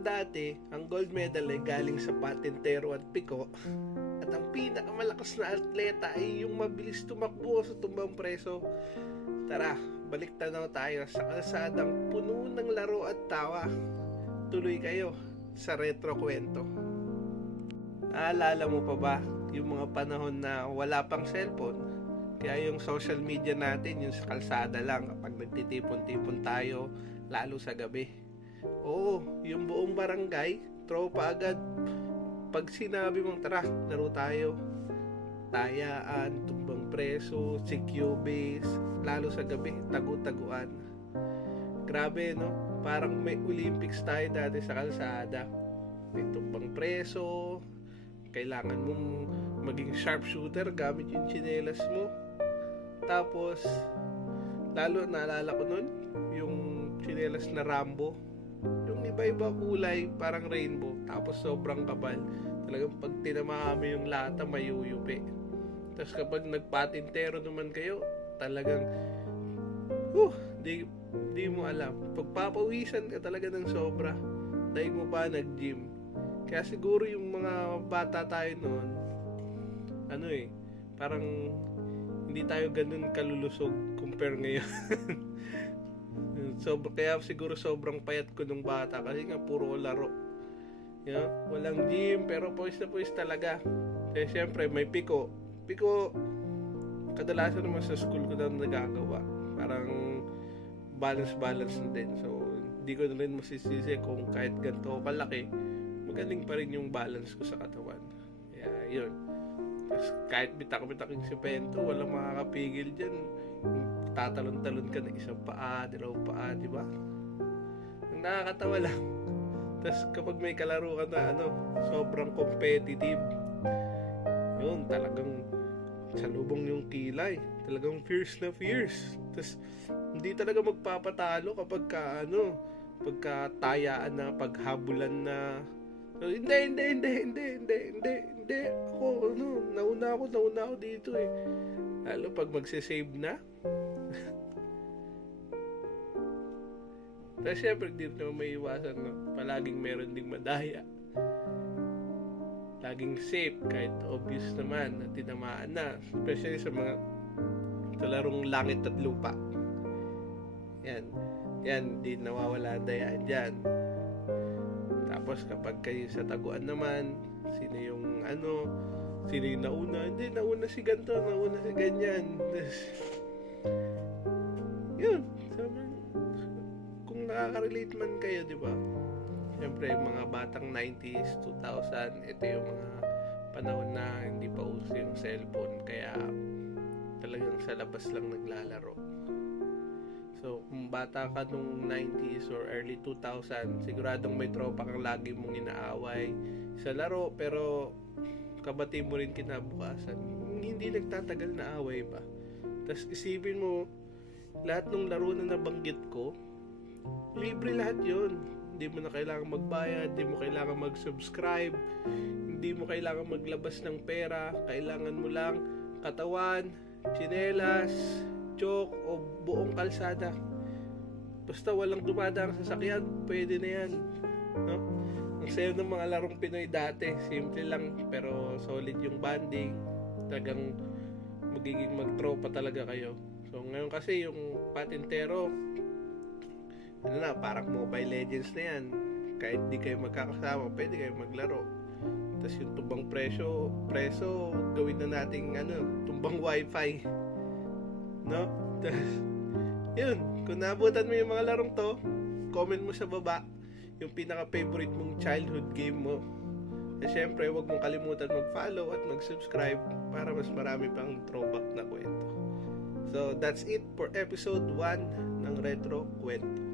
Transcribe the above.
Nung dati, ang gold medal ay galing sa patintero at piko, at ang pinakamalakas na atleta ay yung mabilis tumakbo sa tumbang preso. Tara, balik tanaw tayo sa kalsadang puno ng laro at tawa. Tuloy kayo sa retro kwento. Naalala mo pa ba yung mga panahon na wala pang cellphone? Kaya yung social media natin, yung sa kalsada lang kapag nagtitipon-tipon tayo, lalo sa gabi. Oo, yung buong barangay, tropa agad. Pag sinabi mong tara, laro tayo. Tayaan, tumbang preso, CQ base, lalo sa gabi, tagu-taguan. Grabe, no? Parang may Olympics tayo dati sa kalsada. May tumbang preso, kailangan mong maging sharpshooter gamit yung tsinelas mo. Tapos, lalo naalala ko nun, yung tsinelas na Rambo. Yung iba-iba kulay, parang rainbow. Tapos sobrang kapal. Talagang pag tinamaan mo yung lata, mayuyupi. Tapos kapag nagpatintero naman kayo, talagang, di mo alam. Pagpapawisan ka talaga ng sobra. Dahil mo pa nag-gym. Kaya siguro yung mga bata tayo noon, parang hindi tayo ganun kalulusog compare ngayon. Kaya siguro sobrang payat ko nung bata kasi nga puro laro. Walang gym pero pawis na pawis talaga. Kaya syempre may piko. Piko, kadalasan naman sa school ko na nagagawa. Parang balance na din. So, hindi ko na rin masisisi kung kahit ganito kalaki, magaling pa rin yung balance ko sa katawan. Kaya yun. Tapos kahit bitak-bitaking semento, walang makakapigil dyan. Tatalon-talon ka ng isang paa, dalawang paa, di ba? Ang nakakatawa lang. Tapos kapag may kalaro ka na sobrang competitive, yun, talagang salubong yung kilay. Talagang fierce na fierce. Tapos hindi talaga magpapatalo kapag pagkatayaan na, paghabulan na. So, hindi. Ako, nauna ako dito eh. Lalo pag magsisave na. Tapos syempre, di naman may iwasan na palaging meron ding madaya. Laging safe, kahit obvious naman na tinamaan na. Especially sa mga larong langit at lupa. Yan, di nawawala dayaan dyan. Tapos kapag kayo sa taguan naman, sino yung nauna? Hindi, nauna si ganito, nauna si ganyan. Yun, kung nakaka-relate man kayo, di ba? Siyempre, yung mga batang 90s, 2000, ito yung mga panahon na hindi pa uso yung cellphone, kaya talagang sa labas lang naglalaro. So, kung bata ka nung 90s or early 2000, siguradong may tropa kang lagi mong inaaway sa laro, pero kabati mo rin kinabukasan. Hindi nagtatagal na away pa. Tapos isipin mo, lahat ng laro na nabanggit ko, libre lahat yun. Hindi mo na kailangan magbayad, hindi mo kailangan mag-subscribe, hindi mo kailangan maglabas ng pera, kailangan mo lang katawan, tsinelas, joke o buong kalsada. Basta walang dumadaang sasakyan, pwede na yan. No? Ang sayo ng mga larong Pinoy dati, simple lang pero solid yung banding. Talagang magiging magtropa talaga kayo. So ngayon kasi yung patintero, parang Mobile Legends na yan. Kahit di kayo magkakasama, pwede kayo maglaro. Tapos yung tumbang preso, gawin na nating tumbang wifi. No? Tapos, yun, kung naabutan mo yung mga larong to, comment mo sa baba yung pinaka-favorite mong childhood game mo. At syempre, huwag mong kalimutan mag-follow at mag-subscribe para mas marami pang throwback na kwento. So, that's it for episode 1 ng Retro Kwento.